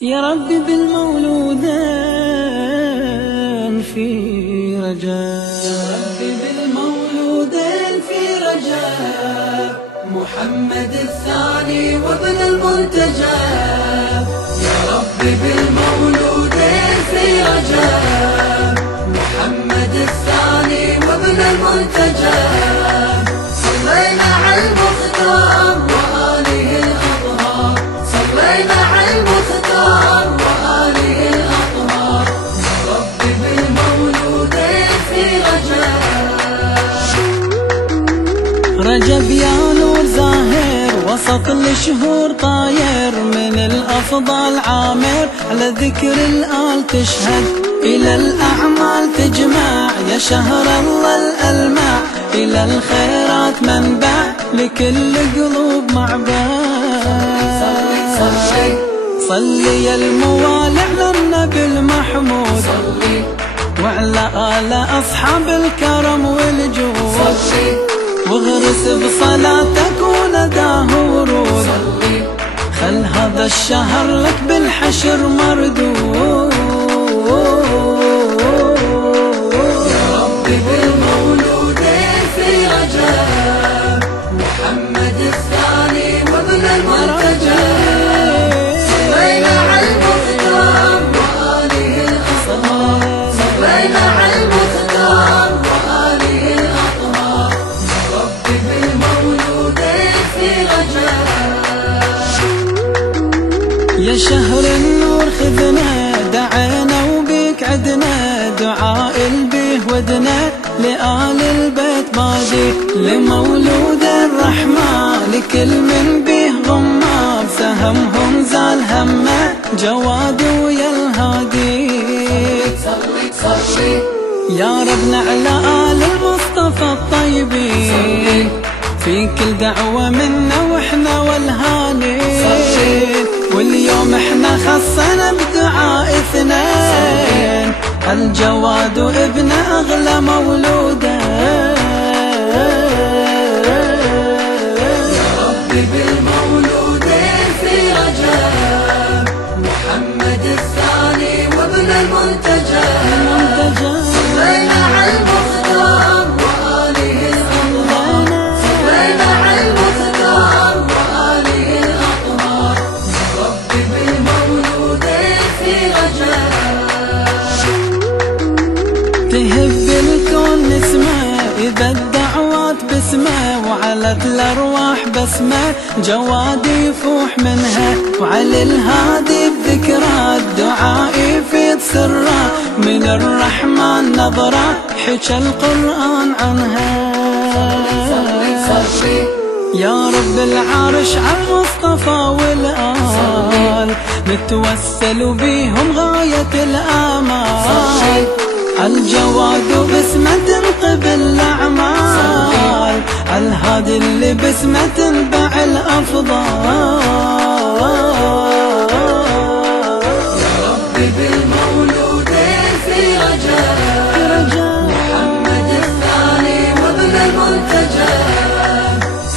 يا ربي بالمولودين في رجاء، يا ربي بالمولودين في رجاء، محمد الثاني وابن المنتجب. يا ربي بالمولودين في رجاء، محمد الثاني وابن المنتجب. صلينا على المختار وآله الأطهار، صلينا على المختار وآله الأطهار. يا ربي بالمولودين في رجب يا نور زاهر وسط الشهور طاير، من الأفضل عامر على ذكر الآل تشهد، إلى الأعمال تجمع يا شهر الله الألمع، إلى الخيرات منبع لكل قلوب معبد. صلي يا الموالي على النبي المحمود، وعلى آل أصحاب الكرم والجود، واغرس بصلاتك ونداه ورود، خل هذا الشهر لك بالحشر مردود. يا ربي بالمولودين في رجب، محمد الثاني وابن المنتجب. صلينا على المختار وآله الأطهار، صلينا على المختار وآله الأطهار. يا ربي بالمولودين في رجب. يا شهر النور خذنا دعينا وبيك عدنا، دعاء البيه ودنا لآل البيت بادي، لمولود الرحمة لكل من بيه غمة، بسهمهم زال همه جواد ويا الهادي. صلي يا ربنا على آل المصطفى الطيبين، في كل دعوة منا واحنا والهاني، واليوم احنا خصنا بدعاء اثنين، الجواد وابن اغلى مولوده. يا ربي بالمولودين في رجب، محمد الثاني وابن المنتجب. صلينا على المختار وآله الأطهار، صلينا على المختار وآله الأطهار. يا ربي بالمولودين في رجب. تهب الكون نسمه إذا الدعوات باسمه، وعلت الأرواح بسمه جواد يفوح منها، وعلى الهادي بذكرى الدعاء يفيض سره، من الرحمن نظرة حكى القرآن عنها. يا رب العرش على المصطفى والآل، نتوسل بيهم غاية الآمال، الجواد باسمه تنقبل الأعمال، الهادي اللي باسمه تنبع الأفضال. يا ربي بالمولودين في رجب، محمد الثاني وابن المنتجب.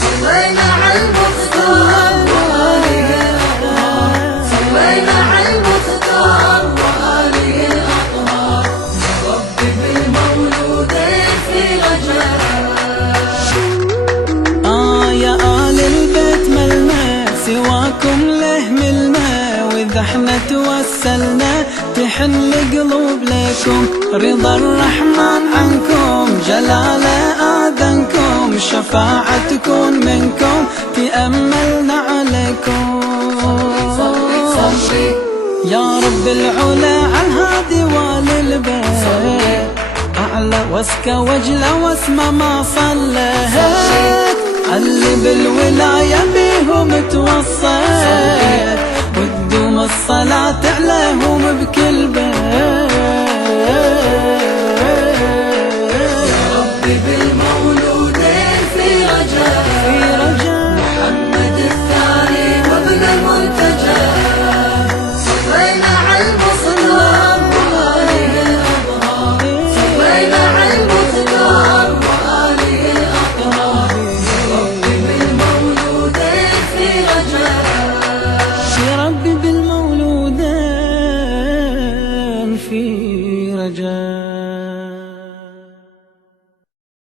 صلينا على المختار وآله الأطهار، صلينا على المختار وآله الأطهار. يا ربي بالمولودين في رجب. يا آل البيت ملنا سواكم له ملنا، وإذا احنا توسلنا تحن القلوب لكم، رضا الرحمن عنكم جلاله آذنكم، شفاعة تكون منكم تأملنا عليكم. صلي يا رب العلا على الهادي والبيت، أعلى واسكى وجله واسمى ما صليت، اللي بالولاية بيهم توصيت، وتدوم الصلاة عليهم بكل بيت. يا ربي بالمولودين في رجب، محمد الثاني وابن المنتجب. صلينا على المختار وآله الأطهار، صلينا على المختار وآله الأطهار. يا ربي بالمولودين في رجب. يا ربي بالمولودين رجاء.